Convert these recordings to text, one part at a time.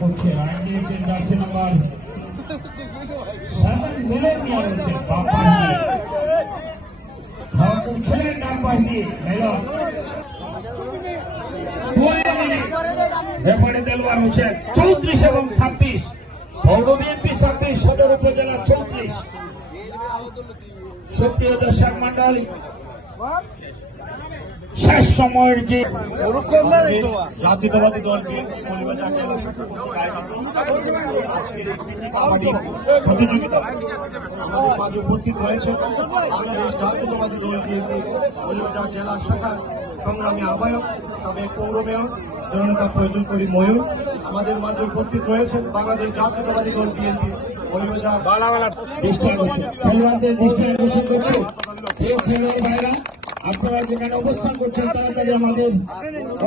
করছে রান দিয়েছেন jersey number seven মিলে নিয়ে। রয়েছে বাম পাশ দিয়ে ধাওয়া করছিলেন ডান পাশ দিয়ে মেলন দুই দেলওয়ার হোসেন চৌত্রিশ এবং ছাব্বিশ। পৌর বিএনপি ছাব্বিশ, সদর উপজেলা চৌত্রিশ। সুপ্রিয় দর্শক মন্ডলী শেষ সময়ের যে জাতীয়তাবাদী দল বিএনপি কলিবাজার জেলা শাখা কর্তৃক আয়োজিত আজকের এই পিটি কাবাডি প্রতিযোগিতা। আমাদের মাঝে উপস্থিত রয়েছে বাংলাদেশ জাতীয়তাবাদী দল বিএনপি কলিবাজার জেলা শাখা সংগ্রামী আহ্বায়ক সাবেক পৌর মেয়র জননেতা ফয়জুল করিম ময়ূর। আমাদের মাঝে উপস্থিত রয়েছেন বাংলাদেশ জাতীয়তাবাদী দল বিএনপি কলিবাজার দৃষ্টি আকর্ষণ খেলোয়াড়দের দৃষ্টি আকর্ষণ করছে। খেলোয়াড় ভাইরা? আপনারা যেখানে অবস্থান করছেন তাড়াতাড়ি আমাদের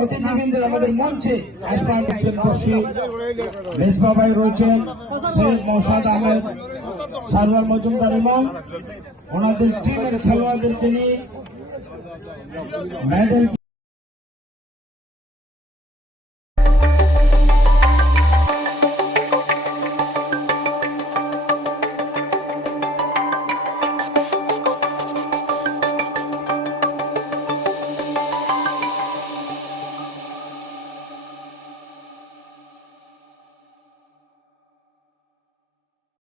অতিথিবৃন্দের আমাদের মঞ্চে আসবার করছেন বসি। মেসবাবাই রয়েছেন, শেখ মোসাদ আহমেদ সারওয়ার মজুমদার এবং ওনাদের টিমের খেলোয়াড়দেরকে নিয়ে মেডেল